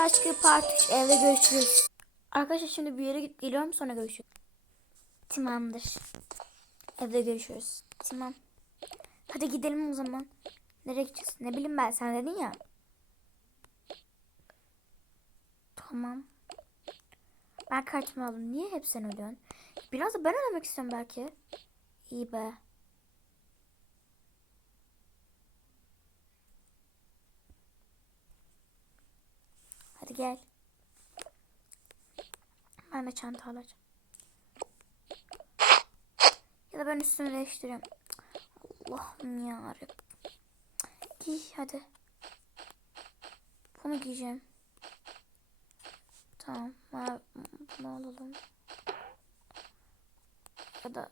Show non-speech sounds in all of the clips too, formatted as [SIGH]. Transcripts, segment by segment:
Taşkı Part 3 evde görüşürüz. Arkadaşlar şimdi bir yere gidip geliyorum sonra görüşürüz. Tamamdır. Evde görüşürüz. Tamam. Hadi gidelim o zaman. Nereye gideceğiz? Ne bileyim ben sen dedin ya. Tamam. Ben kartımı aldım. Niye hep sen ödüyorsun? Biraz da ben ödemek istiyorum belki. İyi be. Hadi gel. Ben de çanta alacağım. Ya da ben üstümü değiştireyim. Allah'ım ya Giy hadi. Bunu giyeceğim. Tamam. Bunu alalım. Ya da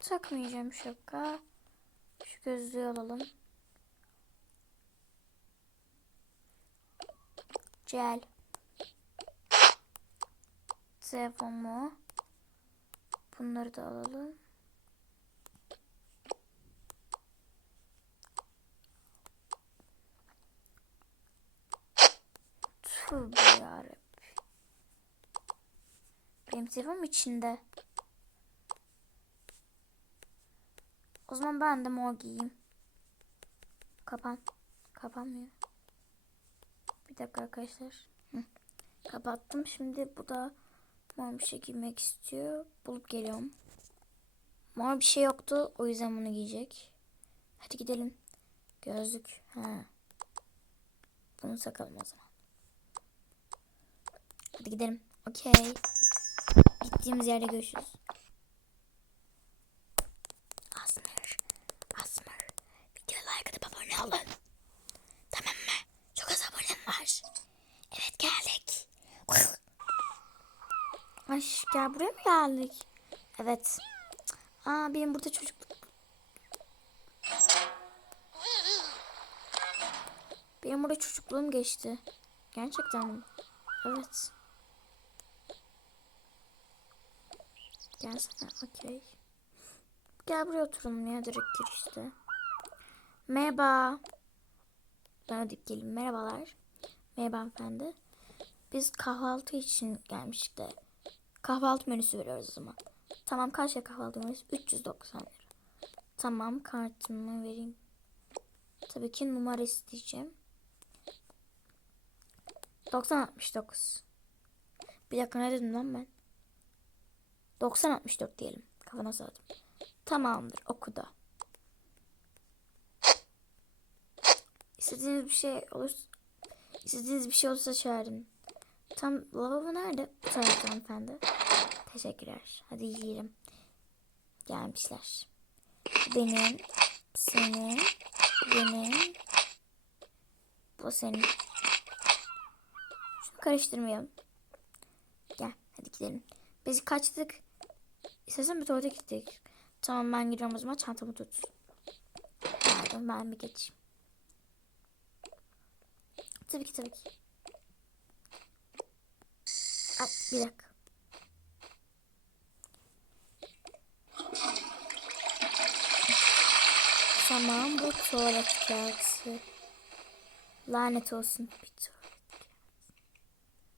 takmayacağım şapka. Şu gözlüğü alalım. Gel. Telefonumu. Bunları da alalım. Tövbe yarabbim. Benim telefonum içinde. O zaman ben de mor giyeyim. Kapan. Kapanmıyor. Bir dakika arkadaşlar. Kapattım. Şimdi bu da mor bir şey giymek istiyor. Bulup geliyorum. Mor bir şey yoktu. O yüzden bunu giyecek. Hadi gidelim. Gözlük. Ha. Bunu takalım o zaman. Hadi gidelim. Okey. Gittiğimiz yerde görüşürüz. Asmır. Asmır. Video like atıp abone olun. Tamam mı? Çok az abonem var. Evet geldik. Ay buraya mı geldik? Evet. Aa benim burada çocukluk. Benim burada çocukluğum geçti. Gerçekten mi? Evet. Gelsene. Okey. Gel buraya oturalım ya direkt girişte. Merhaba. Ödeyip geleyim. Merhabalar. Merhaba hanımefendi. Biz kahvaltı için gelmiştik de. Kahvaltı menüsü veriyoruz o zaman. Tamam kaç ya kahvaltı menüsü? 390 lira. Tamam kartımı vereyim. Tabii ki numara isteyeceğim. 9069. Bir dakika ne dedim lan ben? 9064 diyelim. Kafana sağdım. Tamamdır okuda. İstediğiniz bir şey olursa istediğiniz bir şey olursa çağırın. Tam lavabo nerede? Bu tarafta hanımefendi. Teşekkürler. Hadi yiyelim. Gelmişler. Benim, senin, benim, bu senin. Şunu karıştırmayalım. Gel hadi gidelim. Biz kaçtık. İstersen bir tuvalete gittik. Tamam ben gidiyorum o zaman çantamı tut. Pardon ben bir geçeyim. Tabii ki tabii ki. Ay, bir dakika. Tamam bu tuvalet kağıdı. Lanet olsun bir tuvalet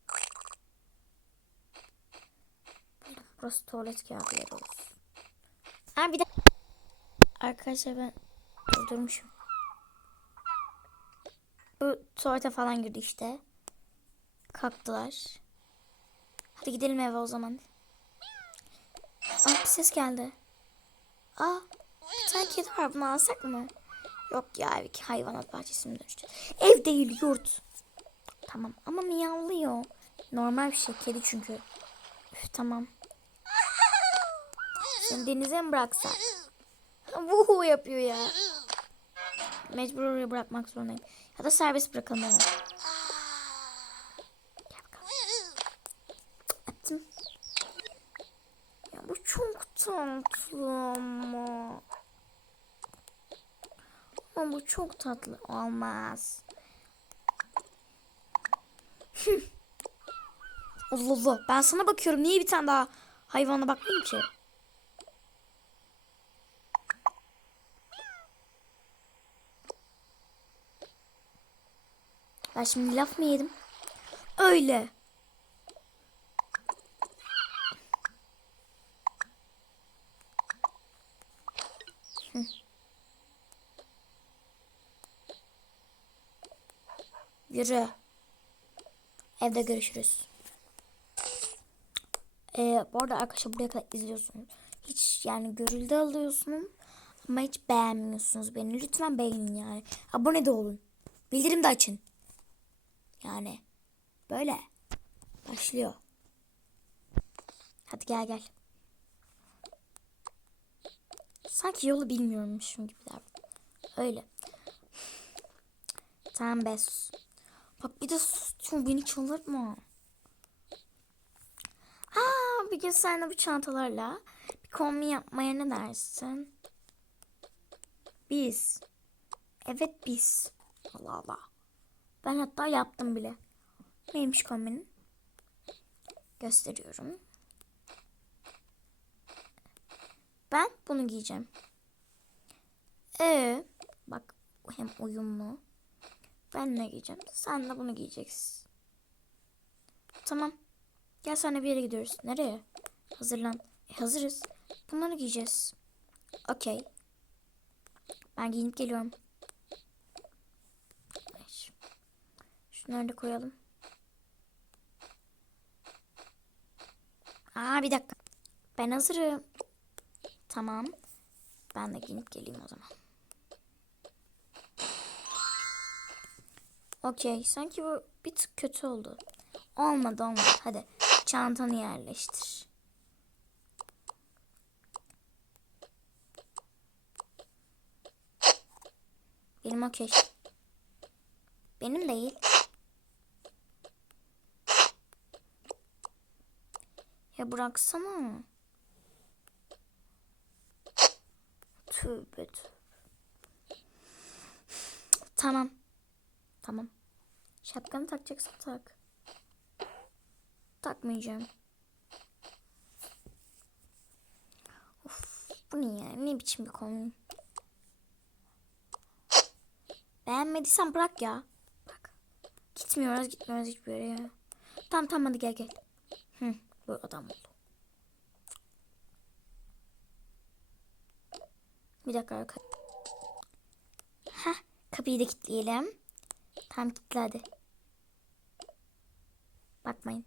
kağıdı. Burası tuvalet kağıdı yer olsun. Ha bir de Arkadaşlar ben durdurmuşum. Bu tuvalete falan girdi işte. Kalktılar. Hadi gidelim eve o zaman. Aa bir ses geldi. Aa bir tane kedi var bunu alsak mı? Yok ya ev hayvanat bahçesi mi? Ev değil yurt. Tamam ama miyavlıyor. Normal bir şey kedi çünkü. Üf, tamam. Seni denize mi bıraksak? Vuhu yapıyor ya. Mecbur oraya bırakmak zorundayım. Ya da serbest bırakalım onu. Gel bakalım. Attım. Ya bu ama. Ama bu çok tatlı olmaz. [LAUGHS] Allah Allah. Ben sana bakıyorum. Niye bir tane daha hayvana bakmayayım ki? Ben şimdi laf mı yedim? Öyle. Hı. Yürü. Evde görüşürüz. Ee, bu arada arkadaşlar buraya kadar izliyorsunuz. Hiç yani görüldü alıyorsunuz ama hiç beğenmiyorsunuz beni. Lütfen beğenin yani. Abone de olun. Bildirim de açın. Yani böyle başlıyor. Hadi gel gel. Sanki yolu bilmiyormuşum gibi davran. Öyle. Tamam be sus. Bak bir de sus diyorum beni çıldırtma. Aa, bir gün seninle bu çantalarla bir kombi yapmaya ne dersin? Biz. Evet biz. Allah Allah. Ben hatta yaptım bile. Neymiş kombinin? Gösteriyorum. Ben bunu giyeceğim. Ee, bak hem uyumlu. Ben ne giyeceğim? Sen de bunu giyeceksin. Tamam. Gel sana bir yere gidiyoruz. Nereye? Hazırlan. E, hazırız. Bunları giyeceğiz. Okey. Ben giyinip geliyorum. Şunları da koyalım. Aa bir dakika. Ben hazırım. Tamam. Ben de giyinip geleyim o zaman. Okey. Sanki bu bir tık kötü oldu. Olmadı olmadı. Hadi çantanı yerleştir. Benim okey. Benim değil. Ya bıraksana. Tövbe. Tamam. Tamam. Şapkanı takacaksan tak. Takmayacağım. Of, bu ne ya? Ne biçim bir konu? Beğenmediysen bırak ya. Bak. Gitmiyoruz gitmiyoruz hiçbir yere ya. Tamam tamam hadi gel gel. Hı, bu adam oldu. Bir dakika arkadaşlar. Heh, kapıyı da kilitleyelim. Tam kilitli hadi. Bakmayın.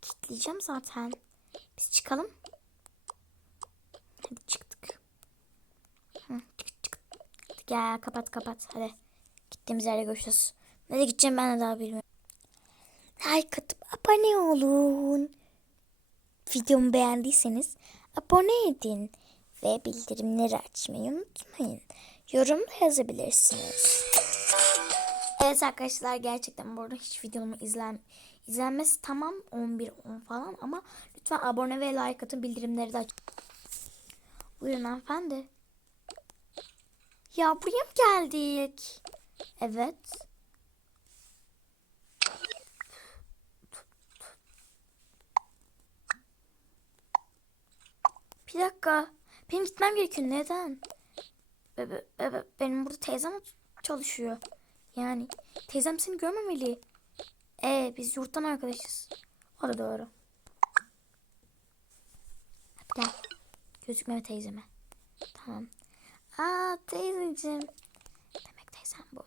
Kilitleyeceğim zaten. Biz çıkalım. Hadi çıktık. Hı, çık çık. Gel kapat kapat hadi. Gittiğimiz yere görüşürüz. Nereye gideceğim ben de daha bilmiyorum. Like atıp abone olun. Videomu beğendiyseniz abone edin. Ve bildirimleri açmayı unutmayın. Yorum yazabilirsiniz. Evet arkadaşlar gerçekten bu arada hiç videomu izlen izlenmesi tamam 11 10 falan ama lütfen abone ve like atın bildirimleri de aç. Buyurun hanımefendi. Ya buraya mı geldik? Evet. Bir dakika. Benim gitmem gerekiyor. Neden? Benim burada teyzem çalışıyor. Yani teyzem seni görmemeli. Ee, biz yurttan arkadaşız. O da doğru. Gel. Gözükmeme teyzeme. Tamam. Aa teyzeciğim. Demek teyzem bu.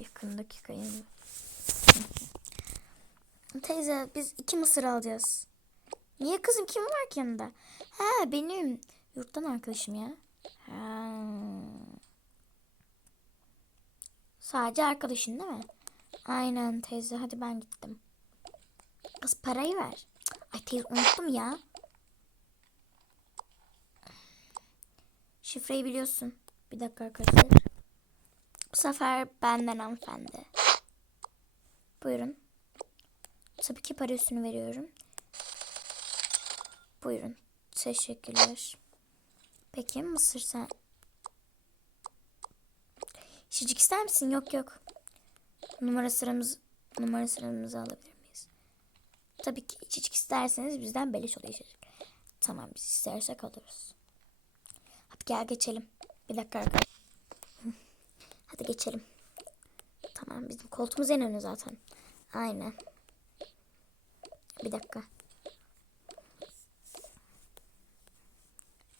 Yakındaki kayın. [LAUGHS] Teyze biz iki mısır alacağız. Niye kızım kim var ki yanında? Ha benim yurttan arkadaşım ya. Ha. Sadece arkadaşın değil mi? Aynen teyze hadi ben gittim. Kız parayı ver. Ay teyze unuttum ya. Şifreyi biliyorsun. Bir dakika arkadaşlar. Bu sefer benden hanımefendi. Buyurun. Tabii ki para üstünü veriyorum. Buyurun. Teşekkürler. Peki mısır sen... Şişik ister misin? Yok yok. Numara sıramız numara sıramızı alabilir miyiz? Tabii ki içecek isterseniz bizden beleş oluyor içecek. Tamam biz istersek alırız. Hadi gel geçelim. Bir dakika arkadaşlar. [LAUGHS] Hadi geçelim. Tamam bizim koltuğumuz en önü zaten. Aynen. Bir dakika.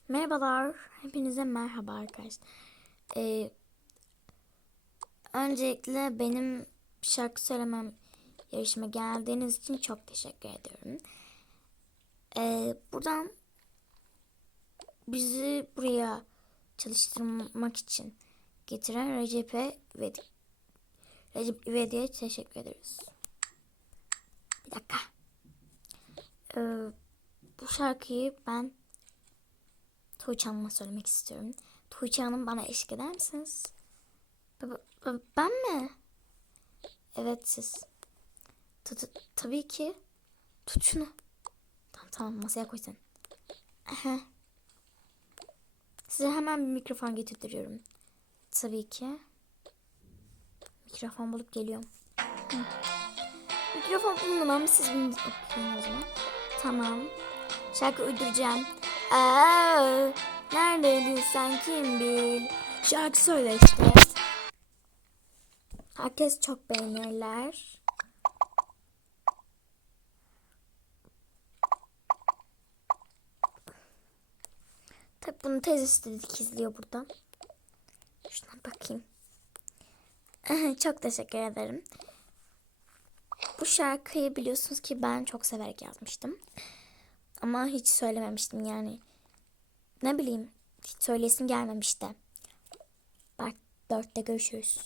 Merhabalar. Hepinize merhaba arkadaşlar. Ee, öncelikle benim şarkı söylemem yarışıma geldiğiniz için çok teşekkür ediyorum. Ee, buradan bizi buraya çalıştırmak için getiren Recep'e ve Recep İvedik'e teşekkür ederiz. Bir dakika. Ee, bu şarkıyı ben Tuğçe Hanım'a söylemek istiyorum. Tuğçe Hanım bana eşlik eder misiniz? Ben mi? Evet siz. Ta- ta- tabii ki. Tut şunu. Tamam tamam masaya koy sen. Aha. Size hemen bir mikrofon getirtiyorum. Tabii ki. Mikrofon bulup geliyorum. Hı. Mikrofon bulmam siz bunu okuyun o zaman. Tamam. Şarkı uyduracağım. Aa, neredeydin sen kim bil? Şarkı söyle işte. Herkes çok beğenirler. Tabii bunu teyzesi dedik izliyor buradan. Şuna bakayım. [LAUGHS] çok teşekkür ederim. Bu şarkıyı biliyorsunuz ki ben çok severek yazmıştım. Ama hiç söylememiştim yani. Ne bileyim hiç söylesim gelmemişti. Bak dörtte görüşürüz.